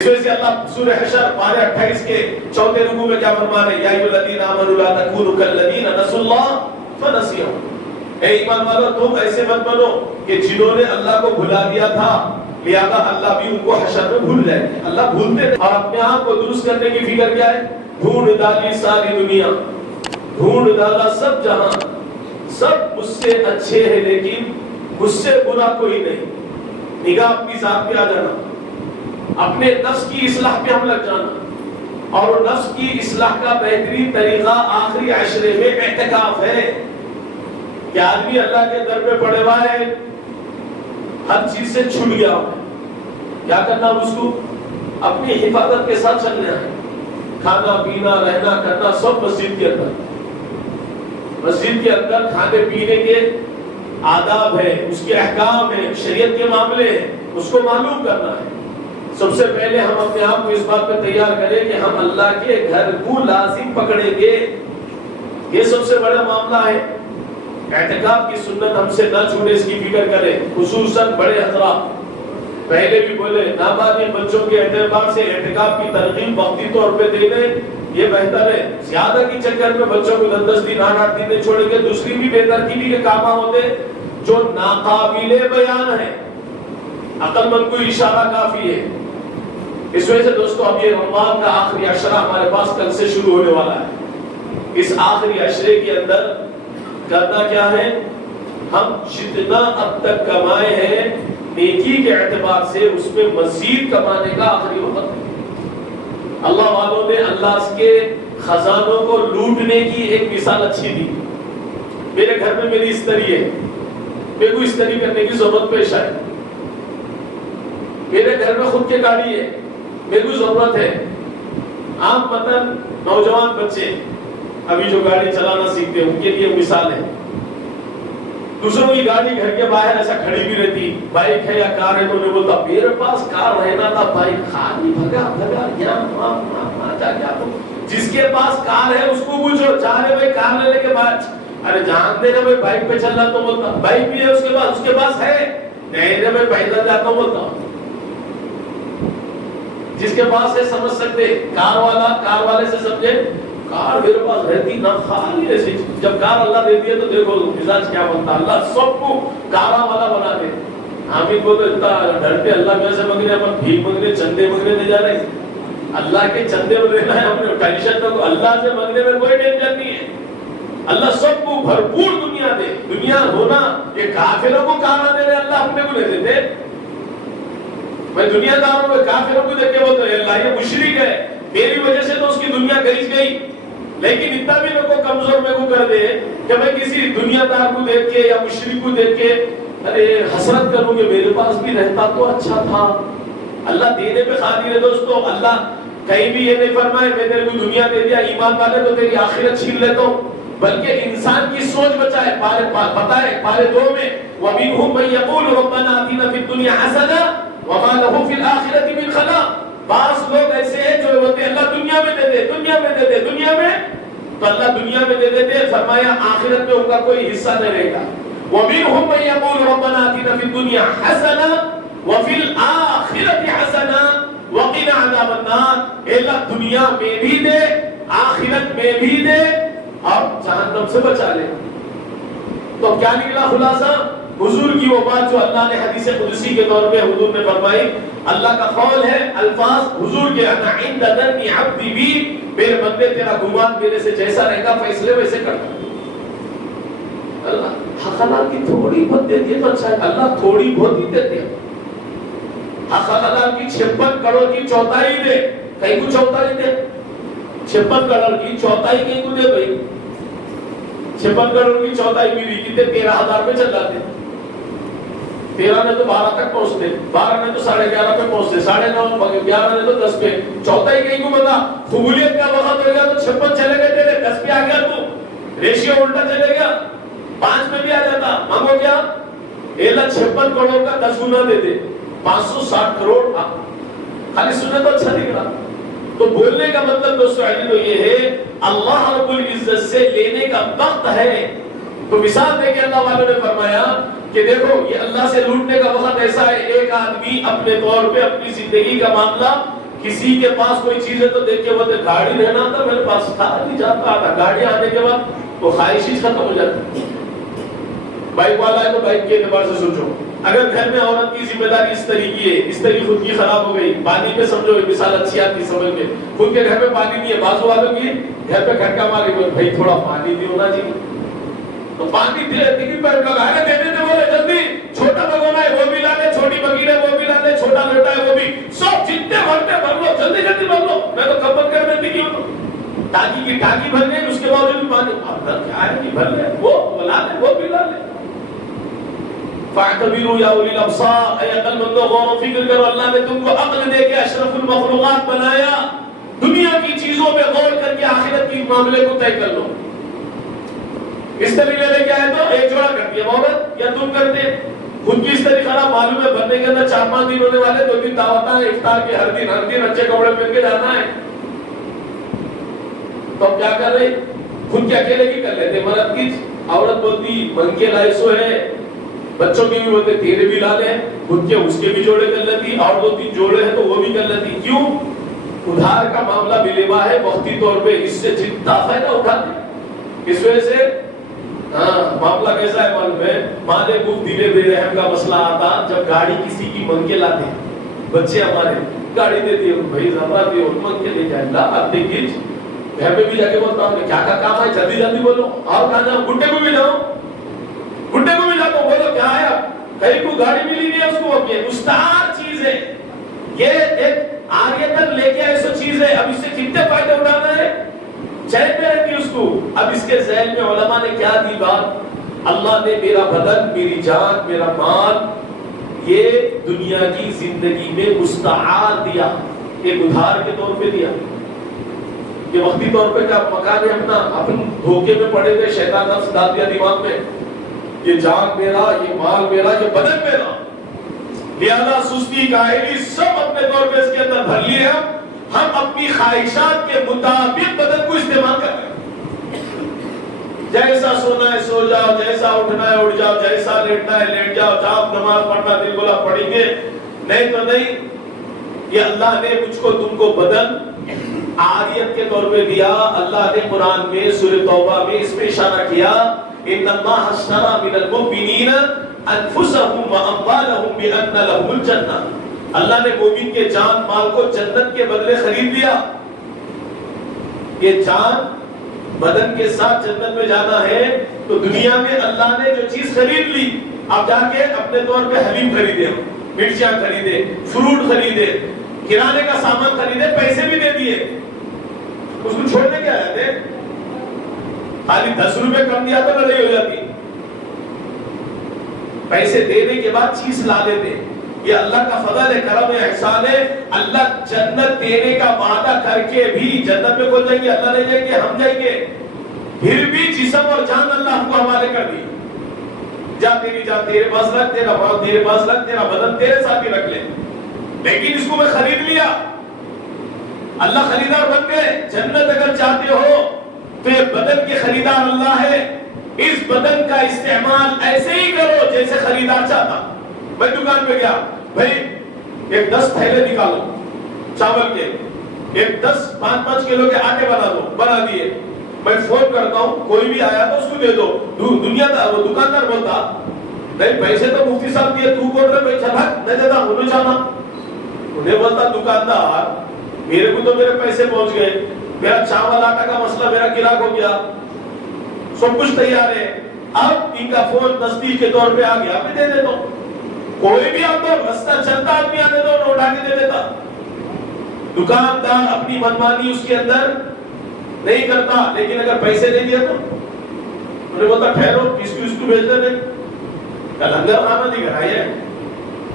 اس وجہ سے اللہ سورہ حشر پارہ 28 کے چوتھے رکوع میں کیا فرما رہے ہیں؟ یا ایھا الذین آمنوا لا تکونوا کالذین نسوا اللہ فنسیہم۔ اے ایمان والو تم ایسے مت بنو کہ جنہوں نے اللہ کو بھلا دیا تھا لہذا اللہ بھی ان کو حشر میں بھول جائے۔ اللہ بھولتے نہیں اور اپنے آپ کو درست کرنے کی فکر کیا ہے؟ ڈھونڈ ڈالی ساری دنیا، ڈھونڈ ڈالا سب جہاں، سب مجھ سے اچھے ہیں لیکن مجھ سے برا کوئی نہیں۔ نگاہ اپنی ذات پہ آ جانا، اپنے نفس کی اصلاح پہ ہم لگ جانا، اور نفس کی اصلاح کا بہترین طریقہ آخری عشرے میں اعتکاف ہے کہ آدمی اللہ کے در پہ پڑے ہوا ہے، ہر چیز سے چھٹ گیا ہو، کیا کرنا اس کو؟ اپنی حفاظت کے ساتھ چلنا ہے، کھانا پینا رہنا کرنا سب مسجد کے اندر، مسجد کے اندر کھانے پینے کے آداب ہے، اس کے احکام ہیں، شریعت کے معاملے ہیں، اس کو معلوم کرنا ہے۔ سب سے پہلے ہم اپنے آپ کو اس بات پہ تیار کریں کہ ہم اللہ کے گھر کو لازم پکڑیں گے، یہ سب سے بڑا معاملہ ہے۔ اعتکاف کی سنت ہم سے نہ چھوٹے اس کی فکر کریں، خصوصاً بڑے حضرات۔ پہلے بھی بولے نابالغ بچوں کے اعتبار سے اعتکاف کی ترغیب وقتی طور پہ دے دیں، یہ بہتر ہے۔ زیادہ کی چکر میں بچوں کو 10 دن 8 دن چھوڑیں گے، دوسری بھی بے ترتیبی کے کام ہوتے جو ناقابل بیان ہے، عقل مند کو اشارہ کافی ہے۔ اس وجہ سے دوستو اب یہ رمضان کا آخری عشرہ ہمارے پاس کل سے شروع ہونے والا ہے۔ اس آخری عشرے کے اندر کرنا کیا ہے؟ ہم جتنا اب تک کمائے ہیں نیکی کے اعتبار سے اس میں مزید کمانے کا آخری وقت ہے۔ اللہ والوں نے اللہ کے خزانوں کو لوٹنے کی ایک مثال اچھی دی۔ میرے گھر میں میری استری ہے، میرے کو استری کرنے کی ضرورت پیش آئی۔ میرے گھر میں خود کی گاڑی ہے، میرے کو ضرورت ہے۔ عام مطلب نوجوان بچے ابھی جو گاڑی چلانا سیکھتے ہیں ان کے لیے مثال ہے۔ دوسروں کی گاڑی گھر کے باہر ایسا کھڑی بھی رہتی، بائک ہے یا کار ہے، تو انہیں بولتا میرے پاس کار رہنا تھا، بائک خالی بھگا کیا تو جس کے پاس کار ہے اس کو پوچھو، چاہ رہے بھائی کار لینے کے بعد ارے جانتے نا بھائی بائک پہ چلنا، تو بولتا بائک بھی ہے اس کے پاس ہے، نہیں رہے بھائی پیدل جاتا ہوں بولتا۔ جس کے پاس ہے سمجھ سکتے، کار والے سے سمجھے کار میرے پاس رہتی نہ خالی ایسی، جب کار اللہ دیتی ہے تو دیکھو مزاج کیا بنتا، اللہ سب کو کارا والا بنا دے۔ حامد کو تو اتنا ڈرتے اللہ میں سے مانگنے، اپن بھیک مانگنے چندے مانگنے نہیں جا رہے، اللہ کے چندے میں لینا ہے ہمیں، ٹینشن نہ، اللہ سے مانگنے میں کوئی ٹینشن نہیں ہے۔ اللہ سب کو بھرپور دنیا دے، دنیا ہونا یہ کافروں کو کارا دے رہے، اللہ اپنے کو نہیں دیتے۔ میں دنیا داروں کو کافروں کو دیکھ کے بولتا ہے اللہ یہ مشرک ہے، میری وجہ سے تو اس کی دنیا گریز گئی، لیکن اتنا بھی لوگوں کو کمزور میں کو کر دے کہ میں کسی دنیا دار کو دیکھ کے یا مشرک کو دیکھ کے ارے حسرت کروں کہ میرے پاس بھی رہتا تو اچھا تھا۔ اللہ دینے پہ قادر ہے دوستو، اللہ کہیں بھی یہ نہیں فرمائے میں تیرے کو دنیا دے دیا ایمان والے تو تیری آخرت چھین لیتا ہوں، بلکہ انسان کی سوچ بچائے بتائے پارے 2 میں وَمِنْهُمْ مَنْ يَقُولُ رَبَّنَا آتِنَا فِي الدُّنْيَا حَسَنَةً وَمَا لَهُ فِي الْآخِرَةِ مِنْ خَلَاقٍ۔ بعض لوگ ایسے ہیں جو بولتے ہیں اللہ دنیا میں دے دے، دنیا میں دے دے، دنیا میں، تو اللہ دنیا میں دے دیتے، فرمایا آخرت میں ان کا کوئی حصہ نہیں رہے گا۔ وَمِنْهُمْ مَنْ يَقُولُ رَبَّنَا آتِنَا فِي الدُّنْيَا حَسَنَةً وَفِي الْآخِرَةِ حَسَنَةً وَقِنَا عَذَابَ النَّارِ۔ اے اللہ دنیا میں بھی دے، آخرت میں بھی دے، اور جہنم سے بچا لے۔ تو کیا نکلا خلاصہ؟ حضور کی وہ بات جو اللہ نے حدیث قدسی کے طور پہ حضور نے فرمائی، اللہ کا قول ہے، الفاظ حضور کے انا عند ظن عبدی بی، میرے بندے تیرا گمان میرے سے جیسا رہے گا فیصلے ویسے کرتا۔ اللہ حق حلال کی تھوڑی بہت دیتی ہے تو اچھا ہے، اللہ تھوڑی بہت ہی دیتے ہیں۔ حق حلال کی 56 کروڑ کی چوتھائی دے، کہیں کو چوتھائی دے، 56 کروڑ کی چوتھائی کہیں کو دے بھائی، 56 کروڑ کی چوتھائی ملی کتنے 13,000 پہ چل جاتے، 13 نے تو 12 تک پہنچتے، 12 نے تو 11.5 پہ پہنچتے، 9.5 11 نے تو 10 پہ، چوتھائی کہیں کو بتا قبولیت کا وقت ہو گیا تو 56 چلے گئے تیرے، 10 پہ آ گیا تو ریشیو الٹا چلے گیا، 5 میں بھی آ جاتا، مانگو کیا؟ اللہ 56 کروڑ کا 10 گنا دے دے، 560 کروڑ خالی سننے تو اچھا نکلا۔ تو بولنے کا مطلب دوستو تو یہ ہے اللہ رب العزت سے لینے کا وقت ہے۔ تو مثال دے کے اللہ والوں نے فرمایا کہ دیکھو یہ اللہ سے لوٹنے کا وقت ایسا ہے، ایک آدمی اپنے طور پہ اپنی زندگی کا معاملہ کسی کے پاس کوئی چیز ہے تو دیکھ کے بولتے گاڑی رہنا تھا میرے پاس تھا نہیں جاتا تھا، گاڑی آنے کے بعد وہ خواہش ہی ختم ہو جاتی. بائک والا ہے تو بائک کے اعتبار سے سوچو. اگر گھر میں عورت کی ذمہ داری اس طریقے ہے، اس طریقے خود کی خراب ہو گئی، پانی پہ سمجھو مثال اچھی آتی سمجھ میں، خود کے گھر میں پانی نہیں ہے، بازو والوں کی گھر پہ کھٹکا مارے گا بھائی تھوڑا پانی بھی ہونا چاہیے، تو پانی دے ٹکٹ پر لگانے دینے سے بولے جلدی چھوٹا بگونا ہے وہ بھی لا لے، چھوٹی بکیر ہے وہ بھی لا لے، چھوٹا لوٹا ہے وہ بھی، سب جتنے بھرتے بھر لو، جلدی جلدی بھر لو. میں تو کپن کر دیتی کیوں تو ٹانکی کی ٹانکی بھر گئی، اس کے باوجود پانی اب کیا ہے کہ بھر لے، وہ لا لے وہ بھی لا لے. فاعتبروا یا اولی الابصار، اے عقل مندو غور و فکر کرو، اللہ نے تم کو عقل دے کے اشرف المخلوقات بنایا، دنیا کی چیزوں پہ غور کر کے آخرت کے معاملے کو طے کر لو. اس طریقے لے کے آئے تو ایک جوڑا کرتی ہے عورت یا تم کرتے، خود کی اس طریقہ خراب معلوم ہے بننے کے اندر 4-5 دن ہونے والے، 2 دن دعوت ہے افطار کے، ہر دن اچھے کپڑے پہن کے جانا ہے، تو اب کیا کر رہے خود کے اکیلے کی کر لیتے. مرد کی عورت بولتی منکے لائے سو ہے، بچوں کے بھی بولتے تیرے بھی لا لیں، خود کے اس کے بھی جوڑے کر لیتی، اور 2-3 جوڑے ہیں تو وہ بھی کر لیتی. کیوں؟ ادھار کا معاملہ ملوا ہے وقتی طور پہ، اس سے جتنا فائدہ اٹھاتے. اس وجہ سے معاملہ کیسا ہے معلوم ہے، مالے گفت دلے بے رحم کا مسئلہ آتا جب گاڑی کسی کی منکے لاتے ہیں. بچے ہمارے گاڑی دیتی ہے بھائی زبرا دی اور منکے لے جائے لا اب دیکھیے گھر پہ بھی جا کے بولتا ہوں کیا کام ہے جلدی جلدی بولو، اور کہاں جاؤ گڈے کو بھی جاؤ، گڈے کو بھی جاؤ تو بولو کیا ہے اب کہیں کو گاڑی ملی نہیں ہے اس کو، یہ مستعار چیز ہے، یہ ایک آریتن لے کے ایسا چیز ہے، اب اس سے کتنے فائدے اٹھانا ہے، چین میں رہتی اس کو. اب اس کے ذہن میں علماء نے کیا دی بات، اللہ نے میرا بدن، میری جان، میرا مال یہ دنیا کی زندگی میں مستعار دیا، ایک ادھار کے طور پہ دیا. یہ وقتی طور پہ کیا مکان ہے اپنا، اپن دھوکے میں پڑے ہوئے، شیطان نفس ڈال دیا دماغ میں یہ جان میرا، یہ مال میرا، یہ بدن میرا، لہذا سستی کاہلی سب اپنے طور پہ اس کے اندر بھر لیے ہم اپنی خواہشات کے مطابق بدن کو استعمال کر رہے ہیں. جیسا سونا ہے سو جاؤ، جیسا اٹھنا ہے اٹھ جاؤ، جیسا لیٹنا ہے لیٹ جاؤ، جاؤ نماز پڑھنا دل بولا پڑھیں گے، نہیں تو نہیں. یہ اللہ نے مجھ کو تم کو بدن عاریت کے طور پہ دیا. اللہ نے قرآن میں سورہ توبہ میں اس پہ اشارہ کیا ان اللہ اشترى من المؤمنین انفسهم واموالهم بان لهم الجنہ، اللہ نے مومن کے جان مال کو جنت کے بدلے خرید لیا. یہ جان بدن کے ساتھ جنت میں جانا ہے تو دنیا میں اللہ نے جو چیز خرید لی، اب جا کے اپنے طور پہ حلیم خریدے، مرچیاں خریدے، فروٹ خریدے، کرانے کا سامان خریدے، پیسے بھی دے دیے، اس کو چھوڑنے کیا رہتے، خالی 10 روپے کم دیا تو لڑائی ہو جاتی. پیسے دینے کے بعد چیز لا دیتے. یہ اللہ کا فضل ہے، کرم ہے، احسان ہے. اللہ جنت دینے کا وعدہ کر کے بھی جنت میں کون جائیں گے؟ اللہ نہیں جائیں گے، ہم جائیں گے. پھر بھی جسم اور جان اللہ ہم کو حوالے کر دی. جا تیری جان تیرے پاس رکھ، تیرا مال تیرے پاس رکھ، تیرا بدن تیرے ساتھ ہی رکھ لے، لیکن اس کو میں خرید لیا. اللہ خریدار بن گئے. جنت اگر چاہتے ہو تو یہ بدن کے خریدار اللہ ہے. اس بدن کا استعمال ایسے ہی کرو جیسے خریدار چاہتا. میں دکان پہ گیا، بھائی ایک 10 تھیلے نکالو چاول کے، ایک 10-5 کلو کے آٹے بنا دو، بنا دیے. میں فون کرتا ہوں، کوئی بھی آیا تو اس کو دے دو. دنیا دار وہ دکاندار بولتا نہیں پیسے تو مفتی صاحب دیے، تو بول رہے بھائی چلا نہیں دیتا انہوں جانا. انہیں بولتا دکاندار میرے کو تو میرے پیسے پہنچ گئے، میرا چاول آٹا کا مسئلہ میرا گراک ہو گیا، سب کچھ تیار ہے، اب ان کا فون تصدیق کے طور پہ آ گیا، میں دے دیتا ہوں. کوئی بھی آپ کو رستہ چلتا آدمی آنے دو، نوٹ آ کے دے دیتا. دکاندار اپنی منمانی اس کے اندر نہیں کرتا، لیکن اگر پیسے نہیں دیا تو انہیں بولتا ٹھہرو کس کو بھیج دے دیں، لنگر کھانا نہیں کرائی ہے،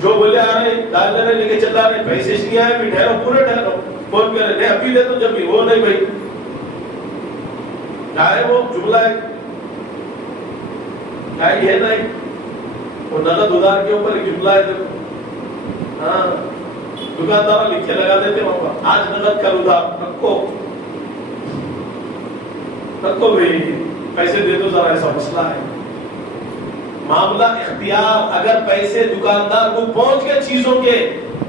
جو بولے آ رہے ڈال دے رہے لے کے چلا رہے، پیسے نہیں آئے بھی ٹھہرو، پورے ٹھہرو. فون کر رہے ابھی دے تو جب بھی وہ نہیں بھائی کیا ہے وہ جملہ ہے کیا یہ نہیں وہ نقد ادھار کے اوپر ایک جملہ ہے دیکھو. ہاں دکاندار لکھ کے لگا دیتے وہاں پر آج نقد کل ادھار، رکھو بھائی پیسے دے دو ذرا، ایسا مسئلہ ہے. معاملہ اختیار، اگر پیسے دکاندار کو پہنچ گئے چیزوں کے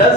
10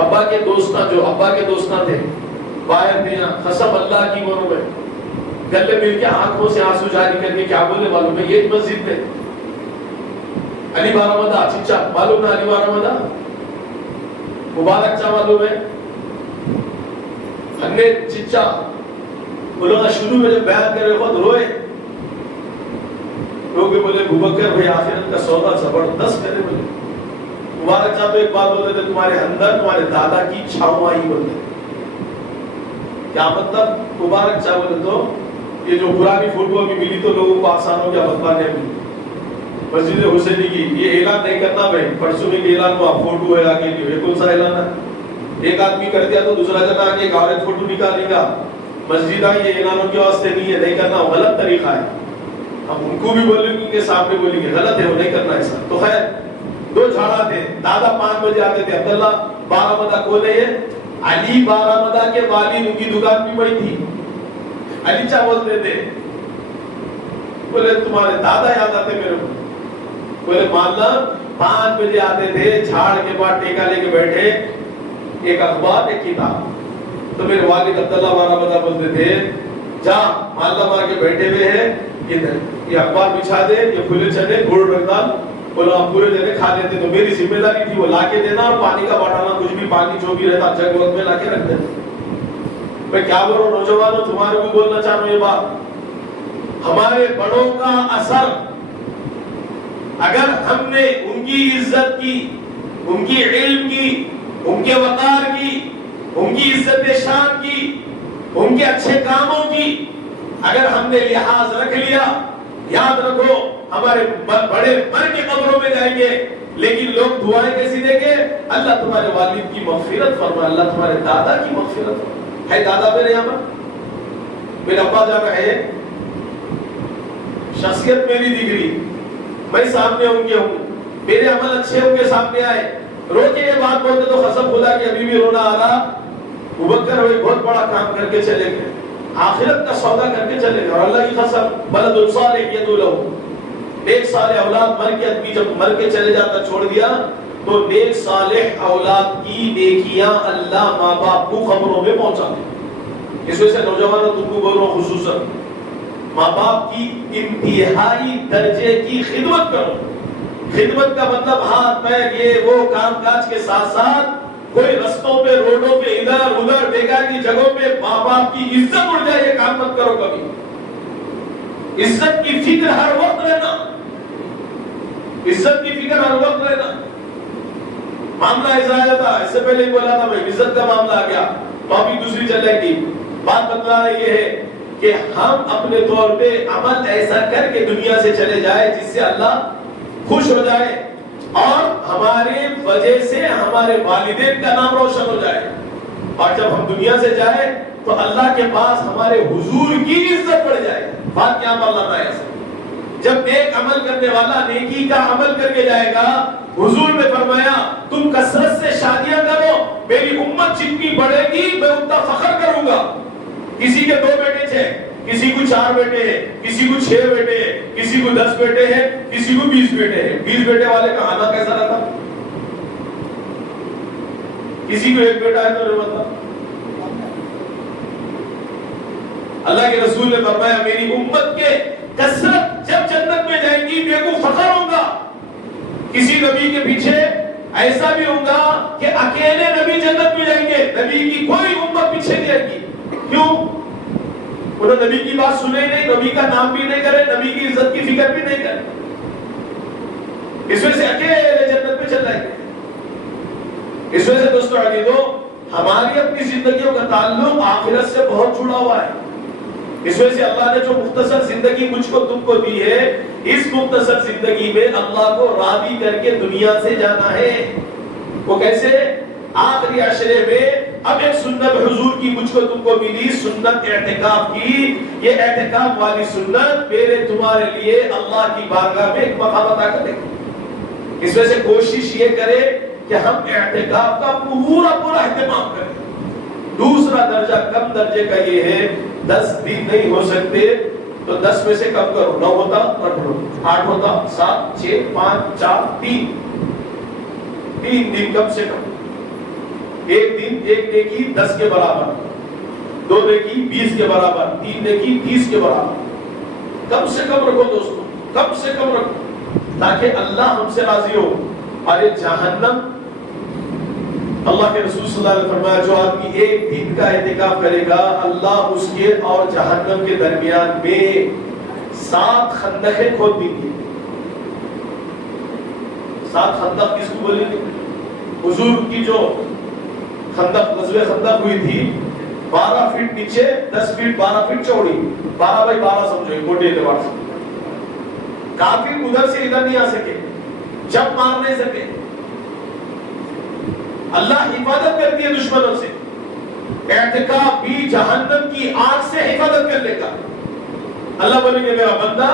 ابا کے دوستاں تھے باہر تھے یہاں قسم اللہ کی مانو میں گلے مل کے آنکھوں سے آنسو جاری کر کے کیا بولے معلوم ہے یہ مسجد میں علی بارہمدہ چچا معلوم نا علی بارہمدہ مبارک چا معلوم ہے ہم نے چچا بولو شروع میں جب بیان کر رہے خود روئے لوگ بولے ابوبکر بھائی آخرت کا سودا زبردست کرے بولے مبارک صاحب ایک بات بولتے تھے تمہارے اندر تمہارے دادا کی چھاؤں آئی بولتے کیا مطلب مبارک صاحب بولے تو یہ جو پرانی فوٹو ابھی ملی تو لوگوں کو آسان ہو گیا بتانے میں مسجد حسینی کی یہ اعلان نہیں کرنا بھائی پرسوں میں اعلان ہوا فوٹو ہے آگے کی کون سا اعلان ہے ایک آدمی کر دیا تو دوسرا جگہ آگے ایک عورت فوٹو نکالے گا مسجد آئی یہ اعلانوں کے واسطے نہیں ہے نہیں کرنا غلط طریقہ ہے ہم ان کو بھی بولیں گے کہ سامنے بولیں گے غلط ہے وہ نہیں کرنا ایسا تو خیر دو جھاڑا تھے دادا 5 بجے آتے تھے عبداللہ بارہمدہ کون ہے یہ علی بارہمدہ کے والد ان کی دکان بھی وہی تھی علی چا بولتے تھے بولے تمہارے دادا یاد آتے میرے کو بولے ماننا 5 بجے آتے تھے جھاڑ کے بعد ٹیکا لے کے بیٹھے ایک اخبار ایک کتاب تو میرے والد عبداللہ بارہمدہ بولتے تھے جا ماللہ مار کے بیٹھے ہوئے ہیں یہ اخبار بچھا دے یہ کھلے چنے گھوڑ رکھ ڈال بولو ہم پورے جنے کھا لیتے تو میری ذمہ داری تھی وہ لا کے دینا اور پانی کا بٹانا کچھ بھی پانی جو بھی رہتا جگ وقت میں لا کے رکھ دینا میں کیا بولوں نوجوانوں تمہارے کو بولنا چاہوں یہ بات ہمارے بڑوں کا اثر اگر ہم نے ان کی عزت کی ان کی علم کی ان کے وقار کی ان کی عزت شان کی ان کے اچھے کاموں کی اگر ہم نے لحاظ رکھ لیا یاد رکھو ہمارے بڑے مر کے قبروں میں جائیں گے لیکن لوگ دعائیں کیسی دیں گے اللہ تمہارے والد کی مغفرت فرما اللہ تمہارے دادا کی مغفرت فرما ہے دادا میرے یہاں پر میرے ابا جان ہے شخصیت میری دگری میں سامنے ان کے ہوں میرے عمل اچھے ان کے سامنے آئے رو کے یہ بات بولتے تو قسم خدا کہ ابھی بھی رونا آ رہا ابوبکر ہوئے بہت بڑا کام کر کے چلے گئے آخرت کا سودا کر کے چلے گئے اور اللہ کی قسم بلد صالح یدعو لہ نیک صالح اولاد مر کے آدمی جب مر کے چلے جاتا چھوڑ دیا تو نیک صالح اولاد کی نیکیاں اللہ ماں باپ کو خبروں میں پہنچاتے اس وجہ سے نوجوانوں تم کو بول رہا ہوں خصوصاً ماں باپ کی انتہائی درجے کی خدمت کرو خدمت کا مطلب ہاتھ پیر یہ وہ کام کاج کے ساتھ ساتھ کوئی رستوں پہ روڈوں پہ ادھر ادھر بیکار کی جگہوں پہ ماں باپ کی عزت اڑ جائے یہ کام مت کرو کبھی عزت کی فکر ہر وقت رہنا عزت کی فکر ہر وقت رہنا معاملہ ایسا تھا اس سے پہلے ہی بولا تھا بھائی عزت کا معاملہ آ گیا تو ابھی دوسری چل رہی تھی بات بتلانا یہ ہے کہ ہم اپنے طور پہ عمل ایسا کر کے دنیا سے چلے جائے جس سے اللہ خوش ہو جائے اور ہمارے وجہ سے ہمارے والدین کا نام روشن ہو جائے اور جب ہم دنیا سے جائیں تو اللہ کے پاس ہمارے حضور کی عزت بڑھ جائے بات کیا اللہ ہے ایسا جب نیک عمل کرنے والا نیکی کا عمل کر کے جائے گا حضور نے فرمایا تم کثرت سے شادیاں کرو میری امت جتنی بڑھے گی میں اتنا فخر کروں گا کسی کے 2 بیٹے تھے کسی کو 4 بیٹے ہیں کسی کو 6 بیٹے ہیں کسی کو 10 بیٹے ہیں کسی کو 20 بیٹے ہیں 20 بیٹے والے کا آنا کیسا رہتا کسی کو 1 بیٹا ہے تو نہیں بتا اللہ کے رسول نے فرمایا میری امت کے کثرت جب جنت میں جائیں گی میرے کو فخر ہوگا کسی نبی کے پیچھے ایسا بھی ہوگا کہ اکیلے نبی جنت میں جائیں گے نبی کی کوئی امت پیچھے نہیں جائے گی کیوں انہوں نے نبی کی بات سنے نہیں نبی کا نام بھی نہیں کرے نبی کی عزت کی فکر بھی نہیں کرے اس وجہ سے اکیلے جنت میں چل جائیں گے اس وجہ سے دوستو عزیزو ہماری اپنی زندگیوں کا تعلق آخرت سے بہت جڑا ہوا ہے اس وجہ سے اللہ نے جو مختصر زندگی مجھ کو تم کو دی ہے اس مختصر زندگی میں اللہ کو راضی کر کے دنیا سے جانا ہے وہ کیسے آخری عشرے میں اب ایک سنت حضور کی مجھ کو تم کو ملی سنت اعتکاف کی یہ اعتکاف والی سنت میرے تمہارے لیے اللہ کی بارگاہ میں ایک مقام عطا کرے اس وجہ سے کوشش یہ کرے کہ ہم اعتکاف کا پورا اہتمام کریں دوسرا درجہ کم درجے کا یہ ہے 10 دن نہیں ہو سکتے تو 10 میں سے کم کرو 9 ہوتا 8 ہوتا 7 6 5 4 3 دن کم سے کم ایک دن ایک نیکی 10 کے برابر، 2 نیکی 20 کے برابر، 3 نیکی 30 کے برابر. کم سے کم رکھو دوستو، کم سے کم رکھو تاکہ اللہ ہم سے راضی ہو. اور یہ جہنم، اللہ کے رسول صلی اللہ علیہ وسلم نے فرمایا جو آدمی ایک دن کا اعتکاف کرے گا اللہ اس کے اور جہنم کے درمیان میں 7 خندقیں کھود دیں گے. 7 خندق کس کو بولیں گے؟ حضور کی جو خندق، غزوہ خندق ہوئی تھی 12 فٹ نیچے 10 فٹ 12 فٹ چوڑی، 12 بائی 12 سمجھو موٹے اعتبار سے. کافر ادھر سے ادھر نہیں آ سکے، جب مار نہیں سکے. اللہ حفاظت کرتی ہے دشمنوں سے. اعتکاف بھی جہنم کی آگ سے حفاظت کرنے کا. اللہ بولیں گے میرا بندہ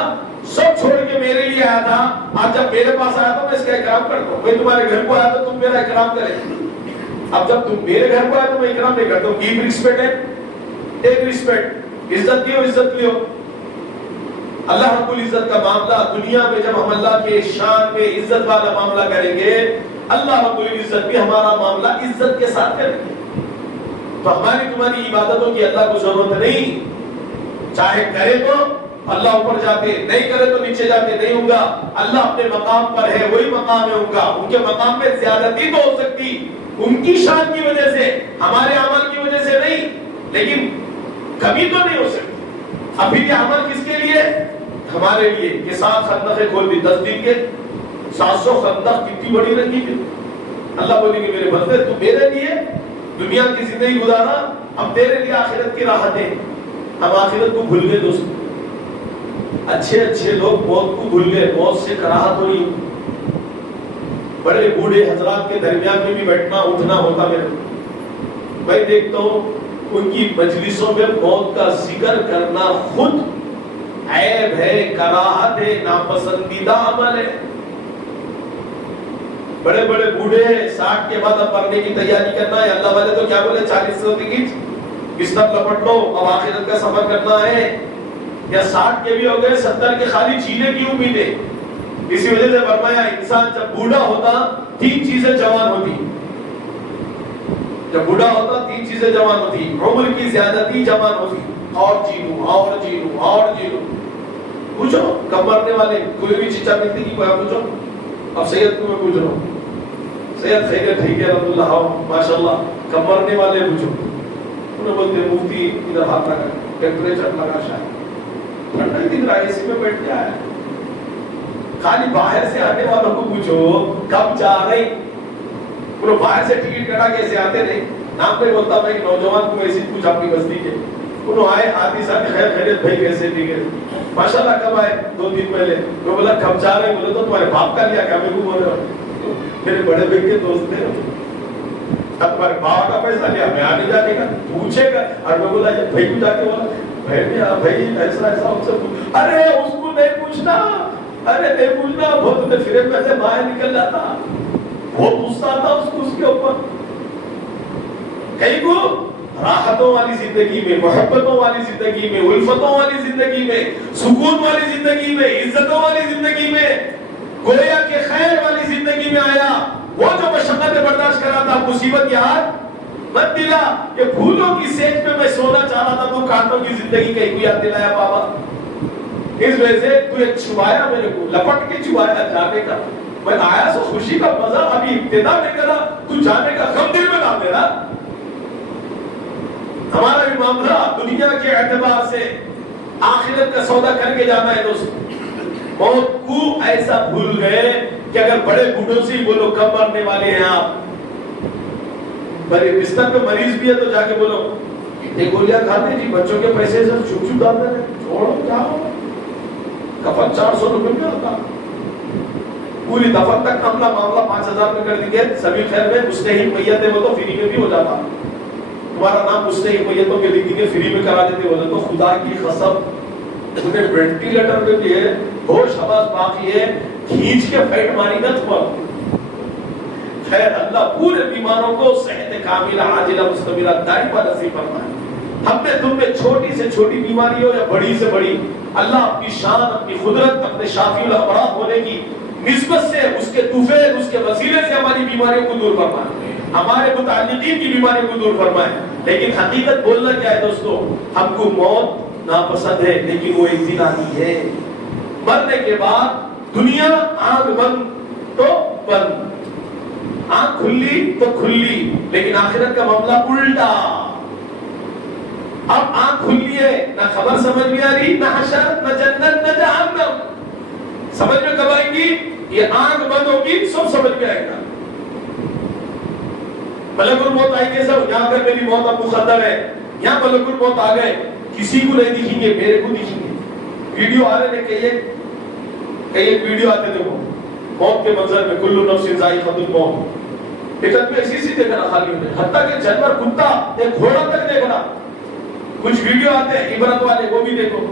سب چھوڑ کے میرے لیے آیا تھا، آج جب میرے پاس آیا تو میں اس کا اکرام کرتا ہوں. میں تمہارے گھر کو آیا تو تم میرا اکرام کرے. اب جب تم میرے گھر کو آئے تو میں اکرام نہیں کرتا ہوں. گیو ریسپیکٹ ہے، ٹیک ریسپیکٹ، عزت دیو عزت لیو. اللہ رب العزت کا معاملہ دنیا میں جب ہم اللہ کے شان میں عزت والا معاملہ کریں گے، اللہ رب العزت بھی ہمارا معاملہ عزت کے ساتھ کریں گے. تو ہماری تمہاری عبادتوں کی اللہ کو ضرورت نہیں. چاہے کرے تو اللہ اوپر جاتے، نہیں کرے تو نیچے جاتے نہیں ہوگا. اللہ اپنے مقام پر ہے، وہی مقام ہے ان کا. ان کے مقام میں زیادتی تو ہو سکتی ان کی شان کی وجہ سے، ہمارے عمل کی وجہ سے نہیں، لیکن کبھی تو نہیں ہو سکتی. ابھی یہ عمل کس کے لیے؟ ہمارے لیے کہ 7 خندقیں کھول دی 10 دن کے 700 خندق کتنی بڑی رکھی تھی. اللہ بولیں گے میرے بندے تو میرے لیے دنیا کی زندگی گزارا، اب تیرے لیے آخرت کی راحتیں. ہم آخرت کو بھول گئے دوستو. اچھے لوگ موت کو بھول گئے، موت سے کراہت ہو رہی. بڑے بوڑھے حضرات کے درمیان میں بھی بیٹھنا اٹھنا ہوتا میرے. میں دیکھتا ہوں ان کی مجلسوں میں موت کا ذکر کرنا خود عیب ہے، کراہت ہے، ناپسندیدہ عمل ہے. بڑے بڑے بوڑھے ہیں، 60 کے بعد اب مرنے کی تیاری کرنا ہے. اللہ والے تو کیا بولے 40 سے ہوتی کی بستر لپٹ لو، اب آخرت کا سفر کرنا ہے. یا 60 کے بھی ہو گئے، 70 کے خالی جینے کی امید ہے. اسی وجہ سے فرمایا انسان جب بوڑھا ہوتا 3 چیزیں جوان ہوتی. جب بوڑھا ہوتا 3 چیزیں جوان ہوتی. عمر کی زیادتی جوان ہوتی، اور جی لوں. پوچھو کب مرنے والے کوئی بھی چیچا ملتی کی کوئی پوچھو. اب سید کو میں پوچھ رہا ہوں، سید خیریت ٹھیک ہے الحمد للہ ماشاءاللہ، کب مرنے والے پوچھو. انہوں بولتے ہیں مفتی ادھر ہاتھ لگا، ٹیمپریچر لگا، شاید ٹھنڈا ہی دن رہا ہے، اسی میں بیٹھ کے آیا. خالی باہر سے آنے والوں کو پوچھو کب جا رہے. انہوں باہر سے ٹکٹ کٹا کے ایسے آتے نہیں. نام پہ بولتا میں ایک نوجوان کو ایسی پوچھ اپنی بستی کے. انہوں آئے آتی ساتھ خیر خیریت بھائی کیسے ٹھیک ہے ماشاءاللہ. کب آئے؟ 2 دن پہلے. وہ بولا کب جا رہے؟ بولے تو تمہارے باپ کا لیا کیا؟ میرے کو بول رہے میرے بڑے بھائی کے دوست تھے، اب تمہارے باپ کا پیسہ لیا، میں آنے جانے کا پوچھے گا. اور میں بولا بھائی کو جا کے بولا بھائی ایسا ہم سے پوچھ. ارے اس کو نہیں پوچھنا، ارے نہیں پوچھنا. بہت پھرے پیسے باہر نکل جاتا، بہت غصہ آتا اس کے اوپر. کئی کو راحتوں والی زندگی میں، محبتوں والی زندگی میں، الفتوں والی زندگی میں، سکون والی زندگی میں، عزتوں والی زندگی میں، گویا کہ خیر والی زندگی میں آیا. وہ جو مشقتیں برداشت کر رہا تھا، مصیبت یاد مت دلا کہ پھولوں کی سیج پہ میں سونا چاہ رہا تھا تو کانٹوں کی زندگی کہیں کو یاد دلایا بابا. اس وجہ سے تو ایک چھپایا میرے کو، لپٹ کے چھپایا جانے کا. میں آیا سو خوشی کا مزہ ابھی ابتدا نہیں کرا، تو جانے کا غم دل میں نہ میرا. ہمارا بھی معاملہ دنیا کے اعتبار سے آخرت کا سودا کر کے جانا ہے دوست. موت کو ایسا بھول گئے کہ اگر بڑے بوڑھوں سے بولو کب مرنے والے ہیں آپ، بستر پہ مریض بھی ہے تو جا کے بولو کتنے گولیاں کھاتے جی، بچوں کے پیسے سے چھوٹ چھوٹ آتے ہیں، چھوڑو جاؤ. کفن 400 روپے میں ہوتا، پوری دفن تک ہملا معاملہ 5000 میں کر دیں گے. سبھی خیر میں مستحق میت ہے وہ تو فری میں بھی ہو جاتا. تمہارا نام مستحق میتوں کے لکھ دیں فری میں کرا دیتے ہوتے تو خدا کی قسم تمہیں وینٹیلیٹر پہ بھی ہے، ہوش حواس باقی ہے، کھینچ کے فیٹ ماری نہ تمہیں. خیر اللہ پورے بیماروں کو صحت کاملہ عاجلہ مستمرہ دائمہ نصیب فرمائے. ہم نے تم میں چھوٹی سے چھوٹی بیماری ہو یا بڑی سے بڑی، اللہ اپنی شان، اپنی قدرت، اپنے شافی الامراض ہونے کی نسبت سے، اس کے طفیل، اس کے وسیلے سے ہماری بیماریوں کو دور فرمائے. ہمارے متعلقین کی بیماریوں کو دور فرمائے. لیکن حقیقت بولنا کیا ہے دوستو؟ ہم کو موت ناپسند ہے لیکن وہ ایک دن آنی ہے. مرنے کے بعد دنیا آنکھ بند تو بند, آنکھ کھلی تو کھلی, لیکن آخرت کا معاملہ الٹا. اب آنکھ کھلی ہے, نہ خبر سمجھ میں آ رہی, نہ حشر, نہ جنت, نہ جہنم. سمجھ میں کب آئیں گی؟ یہ آنکھ بند ہوگی سب سمجھ میں آئے گا. ملک الموت آئی کیسا؟ یہاں اگر میری موت اب مقدر ہے, یہاں ملک الموت آ گئے, کسی کو نہیں دکھیں گے, میرے کو دکھیں گے. ویڈیو آ رہے تھے, کئی ویڈیو آتے تھے وہ موت کے منظر میں, کل نفس ذائقۃ الموت. ایک آدمی ایسی سی دیکھ رہا خالی ہونے, حتیٰ کہ جانور, کتا, ایک گھوڑا تک دیکھ رہا. کچھ ویڈیو آتے ہیں عبرت والے, وہ بھی دیکھو.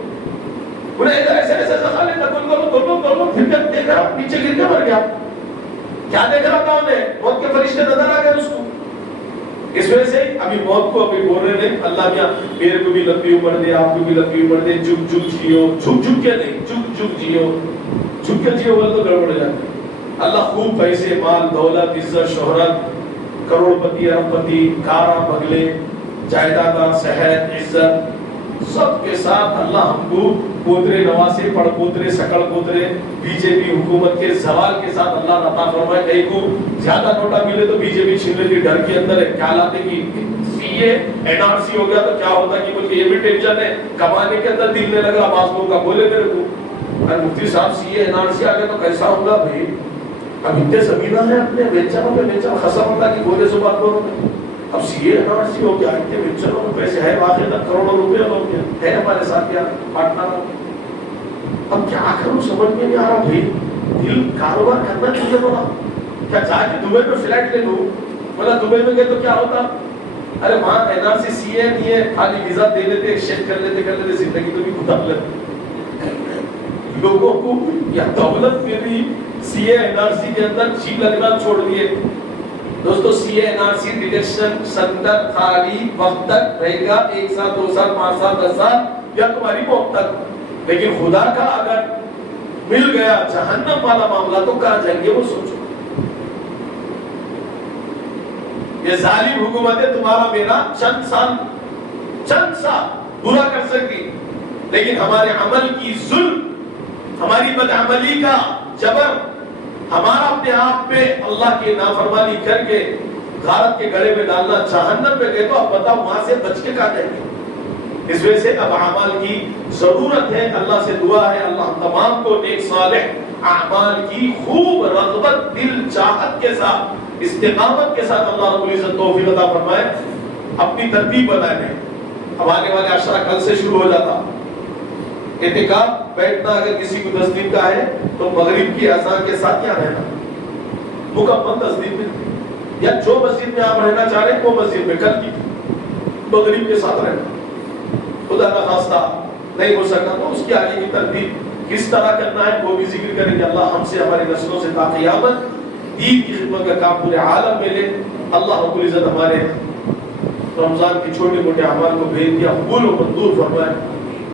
انہیں ایسے ایسے خالی کرو پھر دیکھ رہا, نیچے گر کے مر گیا. کیا دیکھ رہا تھا انہیں؟ موت کے فرشتے نظر آ گئے اس کو. اس وجہ سے ابھی موت کو ابھی بول رہے ہیں اللہ میاں میرے کو بھی لمبی عمر دے, آپ کو بھی لمبی عمر دے, جھک جھک جیو, جھک جھک کے نہیں, جھک جھک جیو. جھک کے جیو بولے تو گڑبڑ جاتا ہے. اللہ خوب پیسے, مال, دولت, عزت, شہرت, کروڑ پتی, ارب پتی, کارا, بنگلے, جائیداداں, صحت, عزت, سب کے ساتھ اللہ ہم کو پوترے نواسے, پڑ پوترے, سکڑ پوترے, بی جے پی حکومت کے زوال کے ساتھ اللہ عطا فرمائے. کہیں کو زیادہ نوٹا ملے تو بی جے پی چھین لیتی, ڈر کے اندر ہے. کیا لاتے کہ سی اے این آر سی ہو گیا تو کیا ہوتا کہ بلکہ یہ بھی ٹینشن ہے, کمانے کے اندر دل نے لگا. بعض لوگوں کا بولے میرے کو, ارے مفتی صاحب سی اے این آر سی آ گیا تو کیسا ہوگا بھائی؟ اب اتنے زمینہ ہے اپنے بیچاروں پہ, بیچاروں خسا ہوتا کہ بولے سے بات کرو. اب سی اے این آر سی ہو گیا, اتنے بیچاروں میں پیسے ہے, واقعی تک کروڑوں روپے ہو گیا ہے ہمارے ساتھ کیا پارٹنر. اب کیا کروں سمجھ میں نہیں آ رہا بھائی. دل کاروبار کرنا چاہیے. بولا کیا چاہ کے دبئی میں فلیٹ لے لوں. بولا دبئی میں گئے تو کیا ہوتا؟ ارے وہاں این آر سی سی اے نہیں ہے, خالی ویزا دے لیتے, ایکسچینج کر لیتے, زندگی تو بھی بدل لوگوں کو یا دولت میں بھی سی اے این آر سی کے اندر جی لگنا چھوڑ دیے. دوستو C A N R C detection centre خالی وقت تک رہے گا, 1 سال, 2 سال, 5 سال, 10 سال, یا تمہاری موت تک. لیکن خدا کا اگر مل گیا جہنم والا معاملہ تو کہاں جائیں گے وہ سوچو. یہ ظالم حکومتیں تمہارا میرا چند سال برا کر سکتی, لیکن ہمارے عمل کی ظلم, ہماری بدعملی کا جبر, ہمارا اپنے آپ پہ اللہ کی نافرمانی کر کے غارت کے گڑے میں ڈالنا, جہنم پہ گئے تو اب بتاؤ وہاں سے بچ کے کہاں جائیں گے. اس وجہ سے اب اعمال کی ضرورت ہے. اللہ سے دعا ہے اللہ ہم تمام کو نیک صالح اعمال کی خوب رغبت, دل چاہت کے ساتھ, استقامت کے ساتھ اللہ رب العزت توفیق عطا فرمائے. اپنی ترتیب بنائے ہیں. اب آنے والے عشرہ کل سے شروع ہو جاتا. اعتکاف بیٹھنا اگر کسی کو 10 دن کا ہے تو مغرب کی اذان کے ساتھ کیا رہنا, مکمل 10 دن میں, یا جو مسجد میں آپ رہنا چاہ رہے ہیں وہ مسجد میں کل کی مغرب کے ساتھ رہنا. خدا کا خواستہ نہیں ہو سکتا تو اس کی آگے کی ترتیب کس طرح کرنا ہے وہ بھی ذکر کریں گے. اللہ ہم سے, ہماری نسلوں سے تا قیامت دین کی خدمت کا کام پورے عالم میں لے. اللہ رب العزت ہمارے رمضان کے چھوٹے موٹے اعمال کو بھیج دیا قبول و منظور فرمائے.